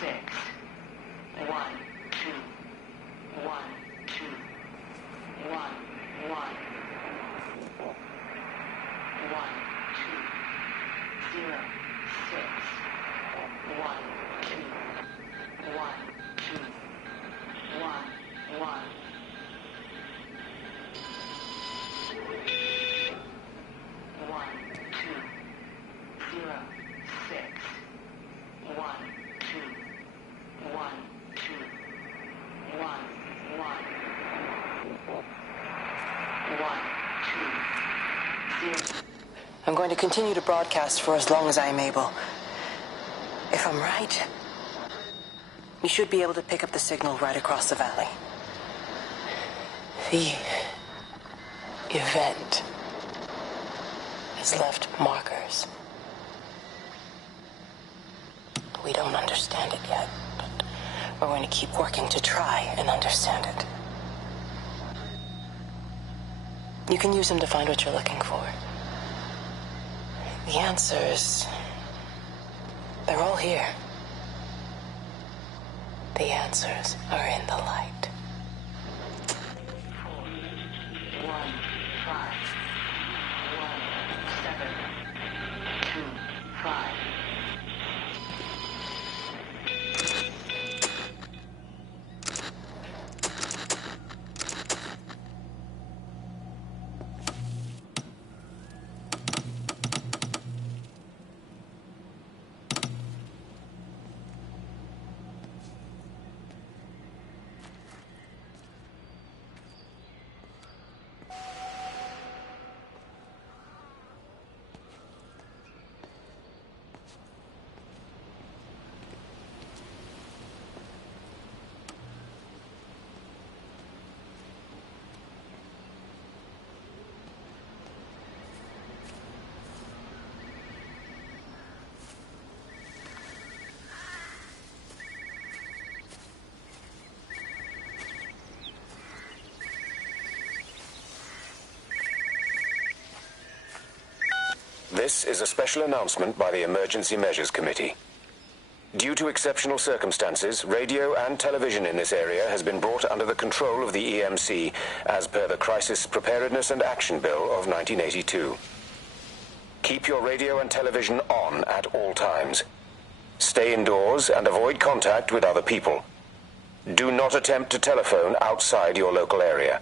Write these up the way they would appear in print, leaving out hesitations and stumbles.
6. 1, 2. 1, 2. 1, 1. 1, 2. 0, 6. 1, 2. 1, 2. 1, 1. 1, 2. 0, 6. 1, 2. 1, 2. 1, 1. 1, 2. 0. I'm going to continue to broadcast for as long as I am able. If I'm right, you should be able to pick up the signal right across the valley. The event has left markers. We don't understand it yet, but we're going to keep working to try and understand it. You can use them to find what you're looking for. The answers, they're all here. The answers are in the light. 4, 1, 5, 1, 7, 2, 5. This is a special announcement by the Emergency Measures Committee. Due to exceptional circumstances, radio and television in this area has been brought under the control of the EMC as per the Crisis Preparedness and Action Bill of 1982. Keep your radio and television on at all times. Stay indoors and avoid contact with other people. Do not attempt to telephone outside your local area.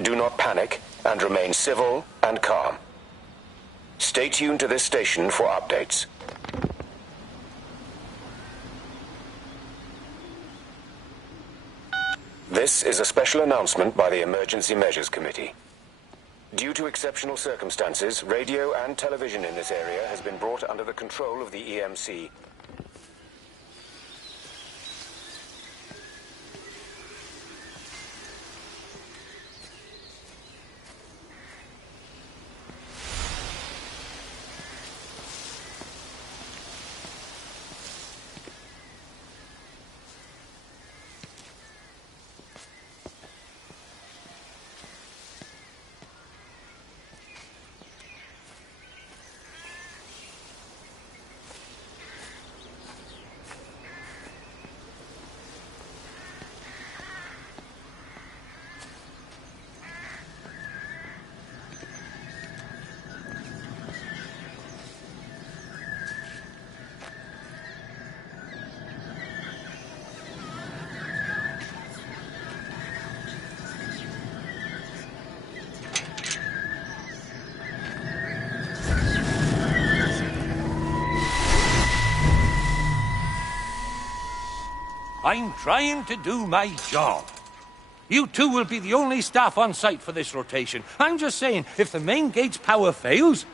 Do not panic and remain civil and calm. Stay tuned to this station for updates. This is a special announcement by the Emergency Measures Committee. Due to exceptional circumstances, radio and television in this area has been brought under the control of the EMC. I'm trying to do my job. You two will be the only staff on site for this rotation. I'm just saying, if the main gate's power fails,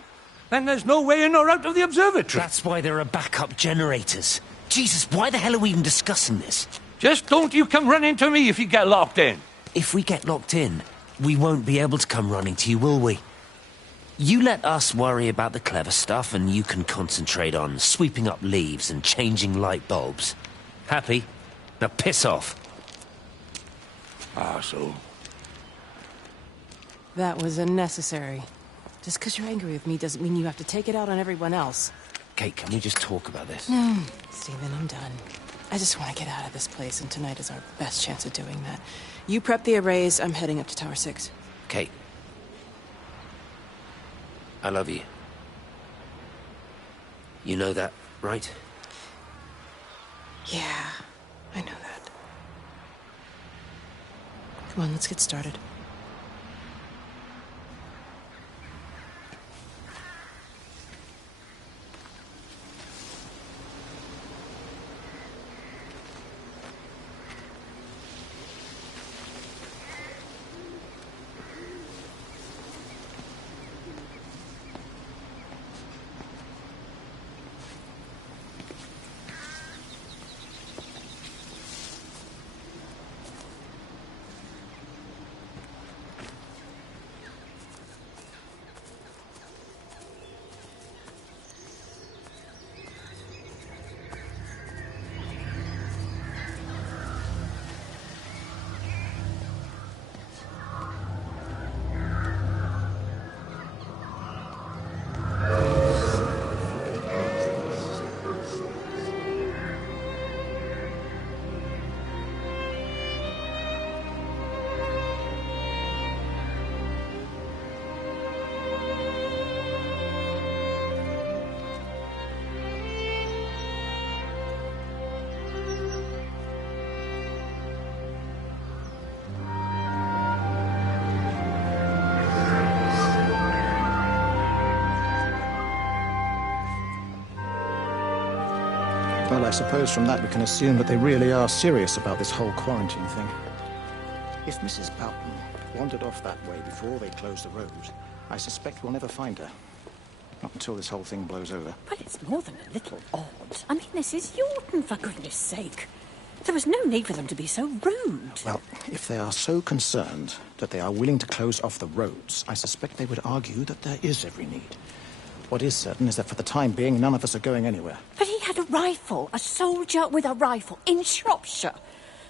then there's no way in or out of the observatory. That's why there are backup generators. Jesus, why the hell are we even discussing this? Just don't you come running to me if you get locked in. If we get locked in, we won't be able to come running to you, will we? You let us worry about the clever stuff, and you can concentrate on sweeping up leaves and changing light bulbs. Happy? Now piss off. Arsehole. That was unnecessary. Just because you're angry with me doesn't mean you have to take it out on everyone else. Kate, can we just talk about this? No, Stephen, I'm done. I just want to get out of this place, and tonight is our best chance of doing that. You prep the arrays, I'm heading up to Tower 6. Kate. I love you. You know that, right? Yeah, I know that. Come on, let's get started. Well, I suppose from that we can assume that they really are serious about this whole quarantine thing. If Mrs. Boughton wandered off that way before they closed the road, I suspect we'll never find her. Not until this whole thing blows over. Well, it's more than a little odd. I mean, this is Yorton, for goodness sake. There was no need for them to be so rude. Well, if they are so concerned that they are willing to close off the roads, I suspect they would argue that there is every need. What is certain is that for the time being, none of us are going anywhere. But he had a rifle, a soldier with a rifle, in Shropshire.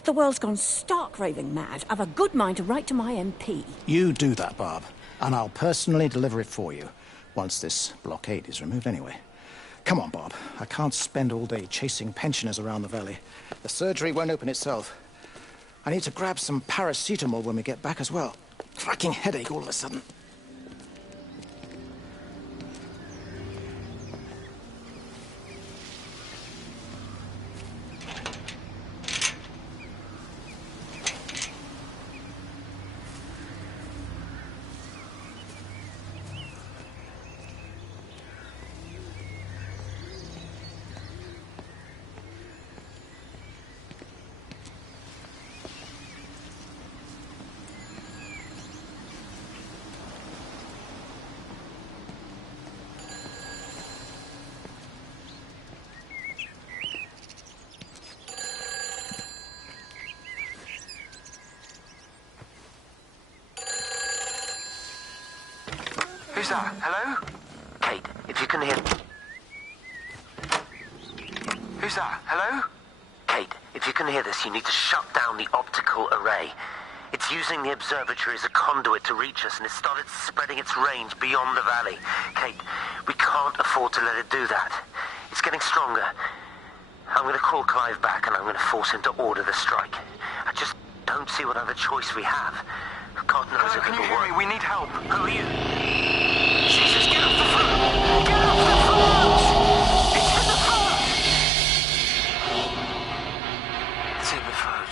The world's gone stark raving mad. I've a good mind to write to my MP. You do that, Barb, and I'll personally deliver it for you, once this blockade is removed anyway. Come on, Bob. I can't spend all day chasing pensioners around the valley. The surgery won't open itself. I need to grab some paracetamol when we get back as well. Cracking headache all of a sudden. Who's that? Hello? Kate, if you can hear... Who's that? Hello? Kate, if you can hear this, you need to shut down the optical array. It's using the observatory as a conduit to reach us, and it's started spreading its range beyond the valley. Kate, we can't afford to let it do that. It's getting stronger. I'm going to call Clive back, and I'm going to force him to order the strike. I just don't see what other choice we have. God knows Hello, if can it you will hear work. me? We need help. Who are you? Jesus, get off the phone! Get off the phone! It's in the phone! It's in the phone.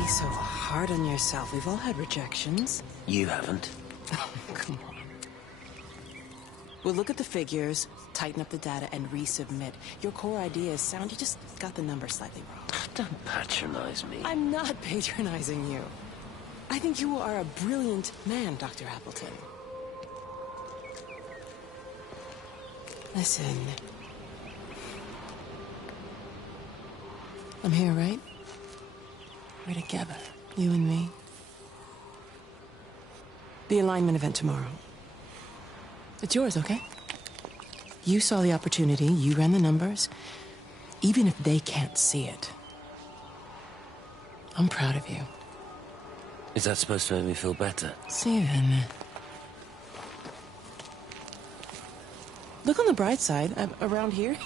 be so hard on yourself. We've all had rejections. You haven't. Come on. We'll look at the figures, tighten up the data, and resubmit. Your core idea is sound, you just got the numbers slightly wrong. Don't patronize me. I'm not patronizing you. I think you are a brilliant man, Dr. Appleton. Listen. I'm here, right? We're together, you and me. The alignment event tomorrow. It's yours, okay? You saw the opportunity, you ran the numbers. Even if they can't see it, I'm proud of you. Is that supposed to make me feel better? Steven. Look on the bright side. Around here,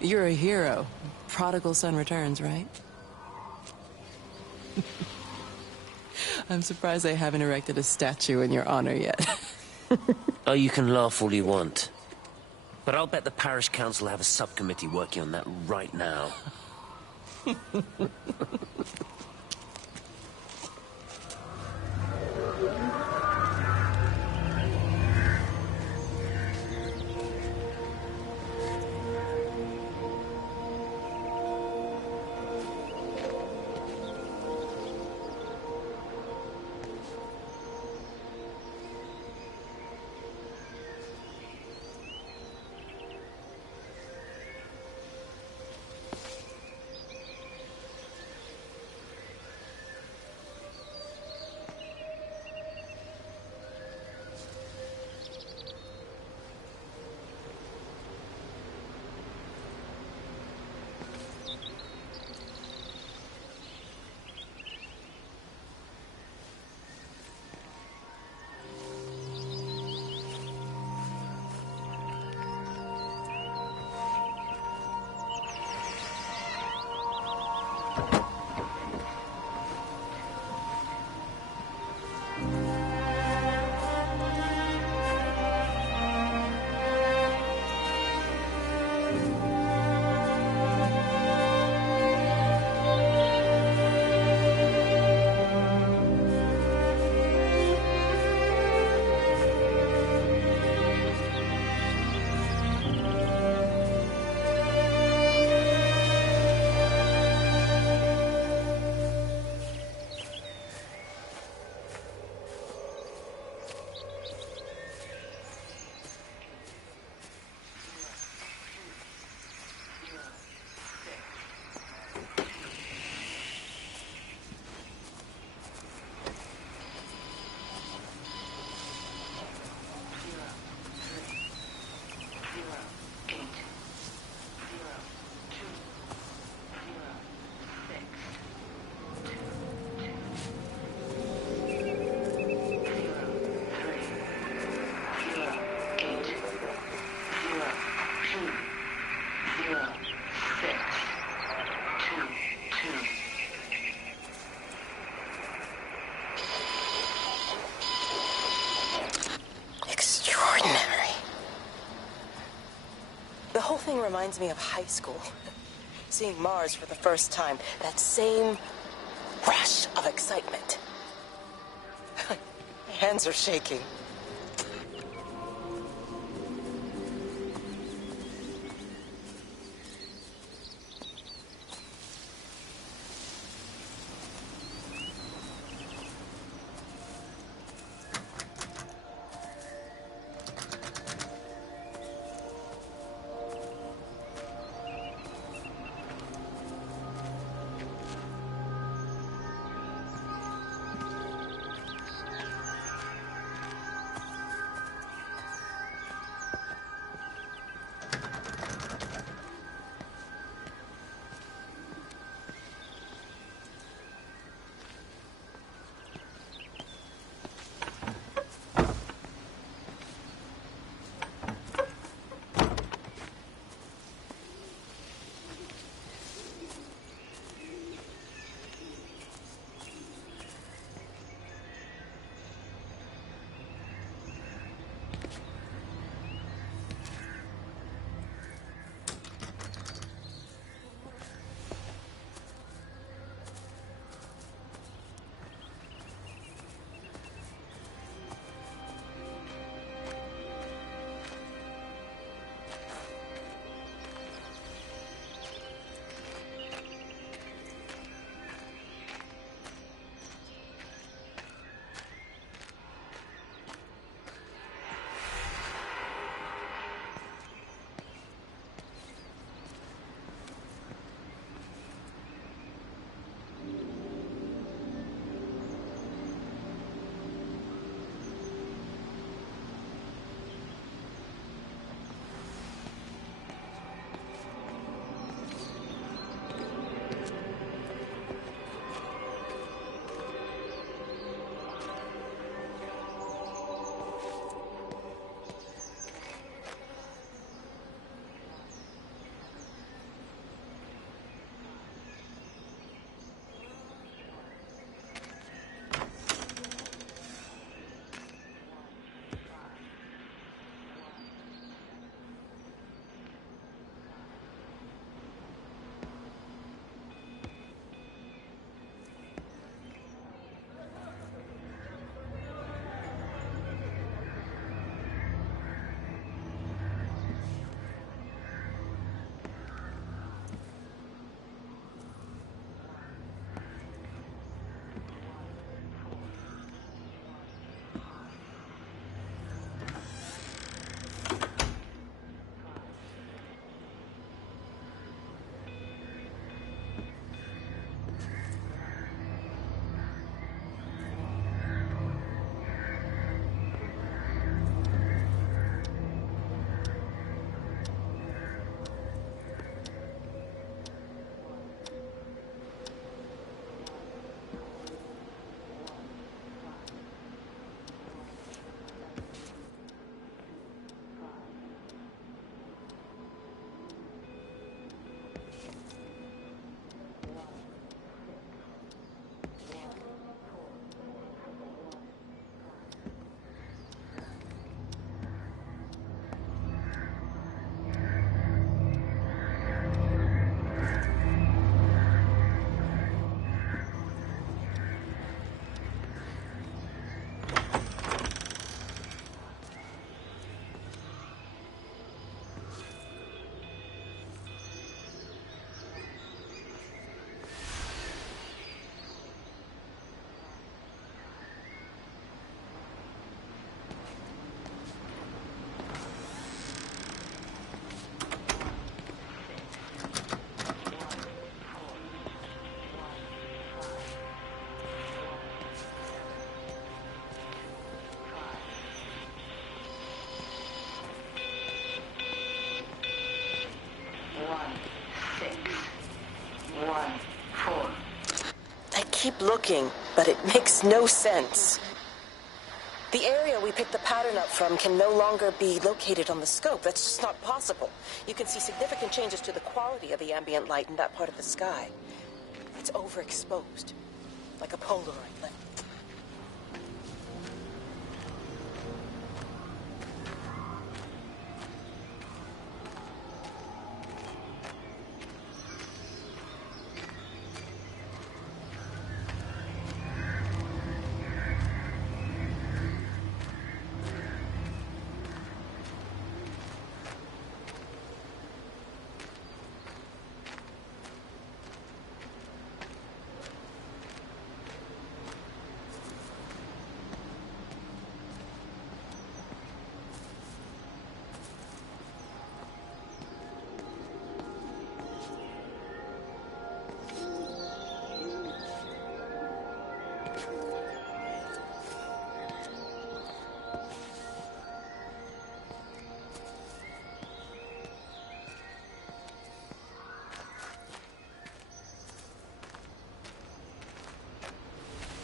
you're a hero. Prodigal son returns, right? I'm surprised they haven't erected a statue in your honor yet. Oh, you can laugh all you want. But I'll bet the parish council have a subcommittee working on that right now. whole thing reminds me of high school. Seeing Mars for the first time. That same rush of excitement. My hands are shaking. I keep looking, but it makes no sense. The area we picked the pattern up from can no longer be located on the scope. That's just not possible. You can see significant changes to the quality of the ambient light in that part of the sky. It's overexposed, like a Polaroid lens.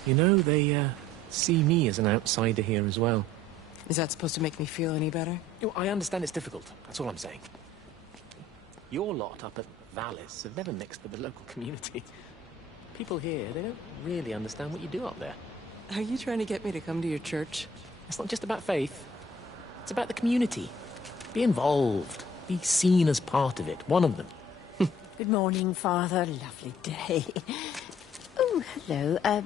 You know, they see me as an outsider here as well. Is that supposed to make me feel any better? I understand it's difficult. That's all I'm saying. Your lot up at Vallis have never mixed with the local community. People here, they don't really understand what you do up there. Are you trying to get me to come to your church? It's not just about faith. It's about the community. Be involved. Be seen as part of it. One of them. Good morning, Father. Lovely day. Oh, hello.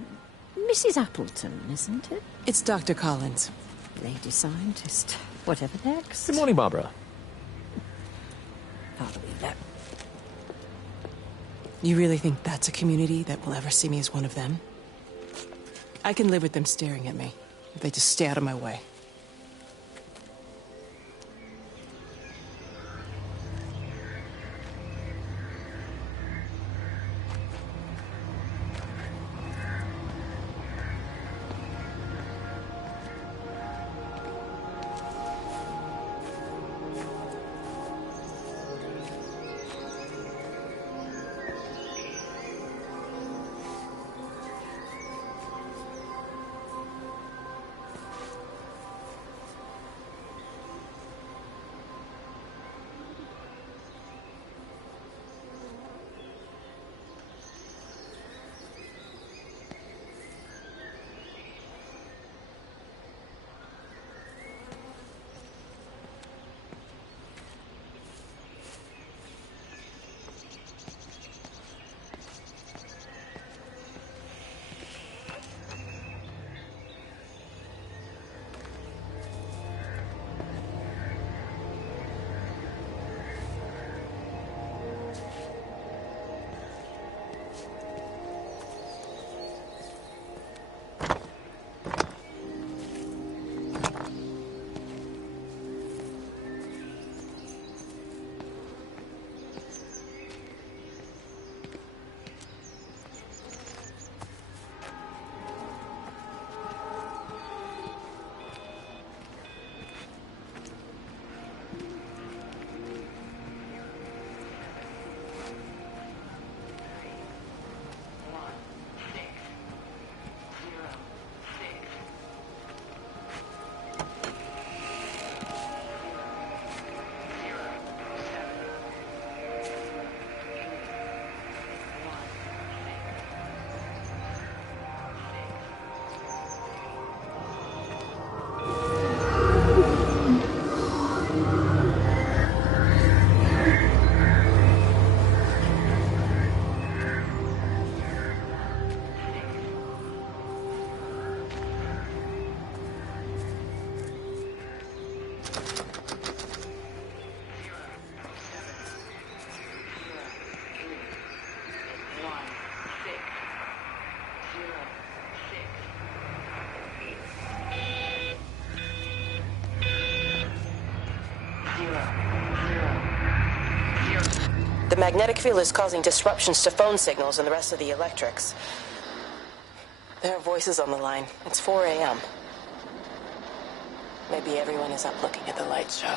Mrs. Appleton, isn't it? It's Dr. Collins. Lady scientist. Whatever next. Good morning, Barbara. Father Wheeler. You really think that's a community that will ever see me as one of them? I can live with them staring at me, if they just stay out of my way. The magnetic field is causing disruptions to phone signals and the rest of the electrics. There are voices on the line. It's 4 a.m. Maybe everyone is up looking at the light show.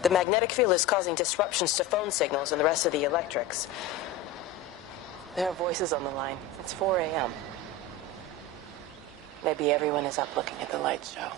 The magnetic field is causing disruptions to phone signals and the rest of the electrics. There are voices on the line. It's 4 a.m. Maybe everyone is up looking at the light show.